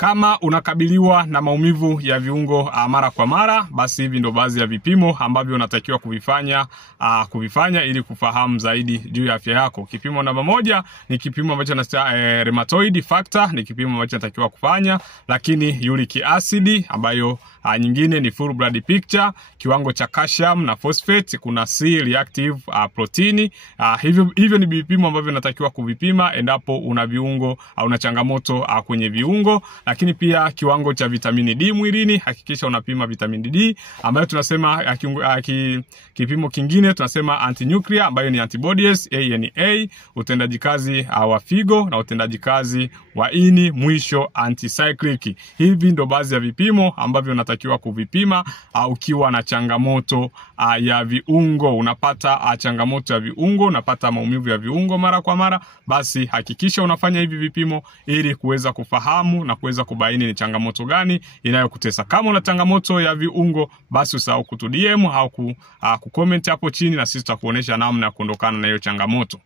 Kama unakabiliwa na maumivu ya viungo mara kwa mara, basi hivi ndo baadhi ya vipimo ambavyo unatakiwa kuvifanya ili kufahamu zaidi juu ya afya yako. Kipimo namba 1 ni kipimo ambacho rheumatoid factor, ni kipimo ambacho unatakiwa kufanya, lakini uric acid ambayo nyingine ni full blood picture, kiwango cha calcium na phosphate, kuna C reactive protein. Hivyo ni vipimo ambavyo unatakiwa kuvipima endapo una viungo au una changamoto kwenye viungo. Lakini pia kiwango cha vitamini D mwilini, hakikisha unapima vitamini D ambayo tunasema kipimo kingine tunasema antinuclear ambayo ni antibodies ANA, utendaji kazi wa figo na utendaji kazi wa ini, mwisho anticyclic. Hivi ndo baadhi ya vipimo ambavyo unatakiwa kuvipima ukiwa na changamoto ya viungo. Unapata changamoto ya viungo, unapata maumivu ya viungo mara kwa mara, basi hakikisha unafanya hivi vipimo ili kuweza kufahamu na kuweza kubaini ni changamoto gani inayokutesa. Kama una changamoto ya viungo, basi usahau kutu DM au kucomment hapo chini, na sisi tutakuonesha namna ya kuondokana na hiyo changamoto.